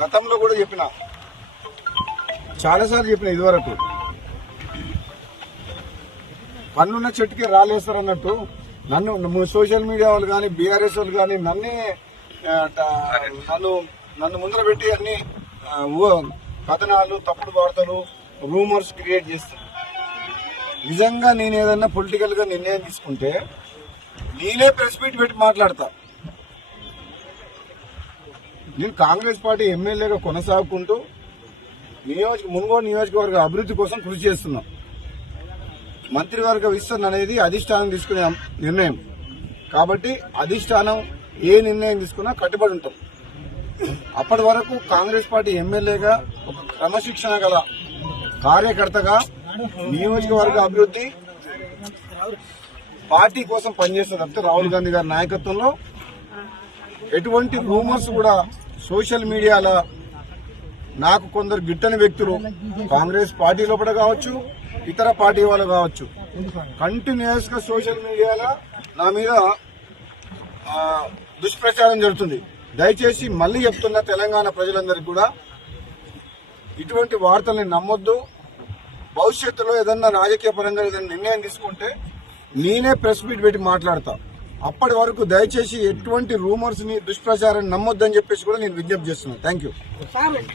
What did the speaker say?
గతంలో కూడా చెప్పిన, చాలాసార్లు చెప్పిన, ఇదివరకు పన్నున్న చెట్టుకి రాలేస్తారన్నట్టు నన్ను సోషల్ మీడియా వాళ్ళు కానీ బీఆర్ఎస్ వాళ్ళు కానీ నన్ను ముందర పెట్టి అన్ని కథనాలు, తప్పుడు వార్తలు, రూమర్స్ క్రియేట్ చేస్తారు. నిజంగా నేను ఏదన్నా పొలిటికల్ గా నిర్ణయం తీసుకుంటే నేనే ప్రెస్ మీట్ పెట్టి మాట్లాడతా. నేను కాంగ్రెస్ పార్టీ ఎమ్మెల్యేగా కొనసాగుకుంటూ మునుగోడు నియోజకవర్గ అభివృద్ధి కోసం కృషి చేస్తున్నాం. మంత్రివర్గ విస్తరణ అనేది అధిష్టానం తీసుకునే నిర్ణయం కాబట్టి అధిష్టానం ఏ నిర్ణయం తీసుకున్నా కట్టుబడి ఉంటాం. అప్పటి వరకు కాంగ్రెస్ పార్టీ ఎమ్మెల్యేగా ఒక క్రమశిక్షణ గల కార్యకర్తగా నియోజకవర్గ అభివృద్ధి పార్టీ కోసం పనిచేస్తుంది తప్పితే రాహుల్ గాంధీ గారి నాయకత్వంలో ఎటువంటి రూమర్స్ కూడా సోషల్ మీడియాలో నాకు కొందరు గిట్టని వ్యక్తులు కాంగ్రెస్ పార్టీ లోపల కావచ్చు, ఇతర పార్టీ వాళ్ళు కావచ్చు, కంటిన్యూస్ గా సోషల్ మీడియాలో నా మీద దుష్ప్రచారం జరుగుతుంది. దయచేసి మళ్లీ చెప్తున్న తెలంగాణ ప్రజలందరికీ కూడా ఇటువంటి వార్తల్ని నమ్మొద్దు. భవిష్యత్తులో ఏదన్నా రాజకీయ పరంగా ఏదైనా నిర్ణయం తీసుకుంటే నేనే ప్రెస్ మీట్ పెట్టి మాట్లాడతా. అప్పటి వరకు దయచేసి ఎటువంటి రూమర్స్ ని, దుష్ప్రచారాన్ని నమ్మొద్దని చెప్పేసి కూడా నేను విజ్ఞప్తి చేస్తున్నాను. Thank you.